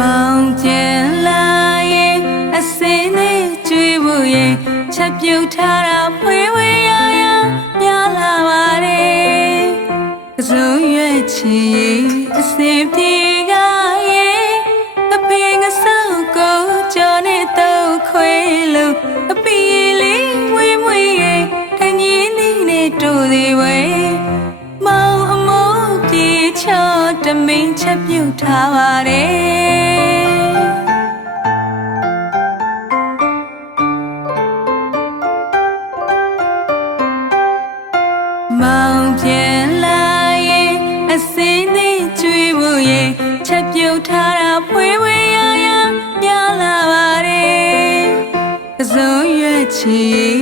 မောင်ကျန်လာရင်အစင်းနဲ့ကျွေးဖို့ရင်ချက်ပြုတ်ထားတာဖွေးဝေးရရများလာပါတယ်ကစုံရွက်ချင်ရင်အစင်းပြေကရင်အဖေငါစောက်ကိုကြော်နဲ့တော့ခွေလို့အပီလေးဝေးမွေးရင်တန်ကြီးနေနဲ့တို့သေးဝဲမောင် မင်းချက်ပြုတ်ထားပါတယ်မောင်ပြန်လာရင်အစင်းသေးကျွေးဖို့ရင်ချက်ပြုတ်ထားတာဖွေးဝေးရရများလာပါတယ်ကစုံရွက်ချီ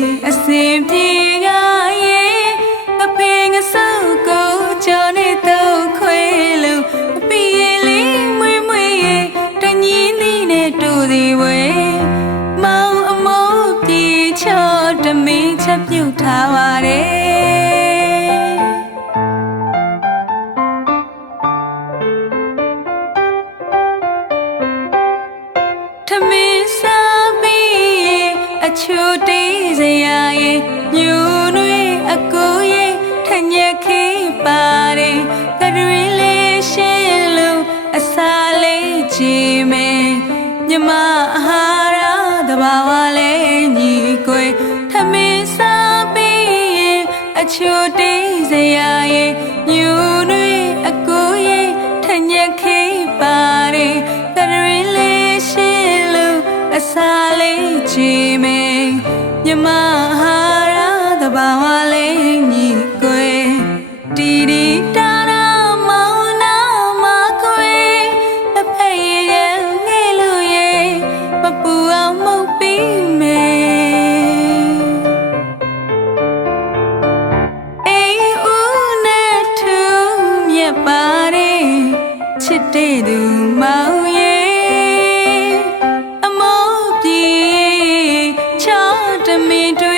အချိုတေးစရာရဲ့ညူနွေအကိုရဲ့ထညက်ခေးပါတယ်ကရွေးလေးရှင်းလို့အစာလေးကြည့်မယ်မြမအဟာရတဘာဝလေးညီကိုထမင်းစားပြီးအချိုတေးစရာရဲ့ညူ တဲ့သူမောင်ရဲ့အမောပြေချောတမင်တွေ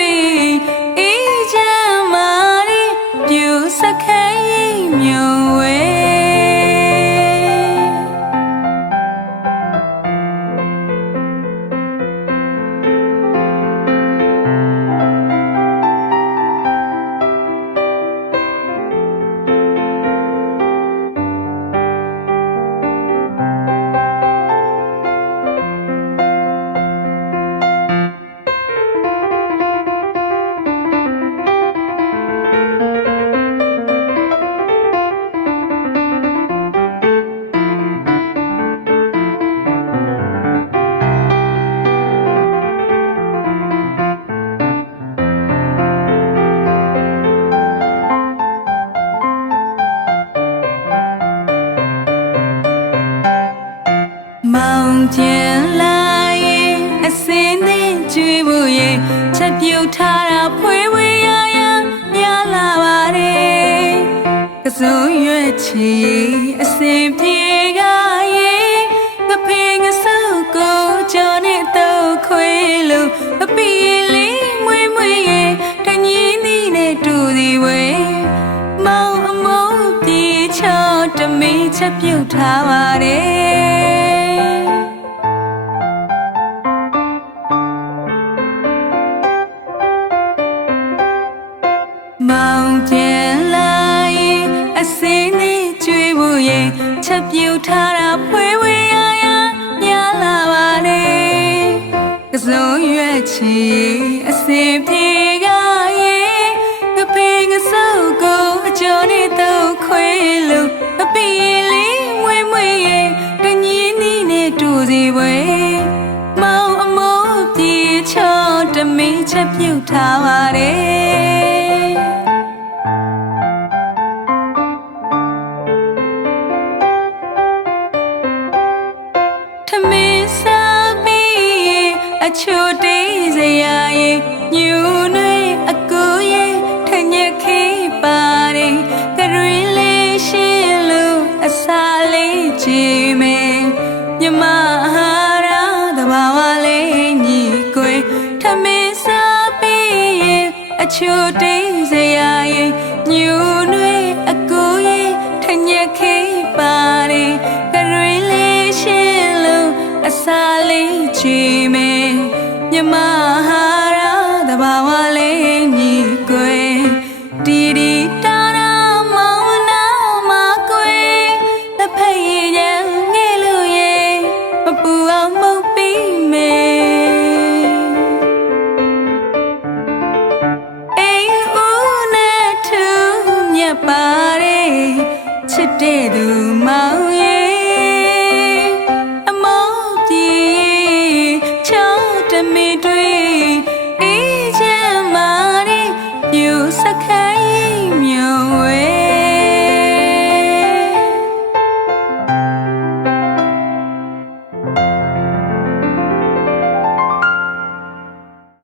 နဲ့ကျွေးဖို့ရင်ချက်ပြုတ်ထားတာဖွေးဝေးရရများလာပါတယ်ကစုံရွက်ချီအစင်ပြေကရင်ငဖေငဆောက်ကိုကြော်နဲ့တော့ခွေးလို့အပီလေးမွေးမွေးရင်တညီးသည်နဲ့တူသည်ဝဲမောင်အမိုးပြေချောတမင်းချက်ပြုတ်ထားပါတယ် င်ပြန်လာရင်အစင်းနဲ့ကျွေးဖို့ရင်ချက်ပြုတ်ထားတာဖွေးဝေးရရများလာပါတယ်ကစုံရွက်ချီအစင်ပြေကရင်ငဖေငဆောက်ကိုအကျော်နဲ့တော့ခွေးလို့အပီလေးမွေးမွေးရင်တညီးနီးနဲ့တူစီပွဲမောင်အမိုးပြေချောတမင်းချက်ပြုတ်ထားပါတယ် အချိုတေးစရာရဲ့ညူနွေအကိုရဲ့ထညက်ခေးပါတယ်ကရွေးလေးရှင်းလို့အစာလေးကြည့်မယ်မြမဟာရတဘာဝလေးညီကိုယ်ထမင်းစားပြီးအချိုတေးစရာရဲ့ညူနွေအကိုရဲ့ထညက်ခေးပါတယ်ကရွေးလေးရှင်းလို့အ စာလေးချီမဲမြမဟာရာတဘာဝလေးညီကွယ်တီတီတာရာမောင်နာမကွယ်တဖက်ရည်ရန်ငဲ့လို့ရေမပူအောင်မုတ်ပြီးမဲအိမ်ဦးနဲ့သူမြတ်ပါရဲ့ချစ်တဲ့သူမောင်ရဲ့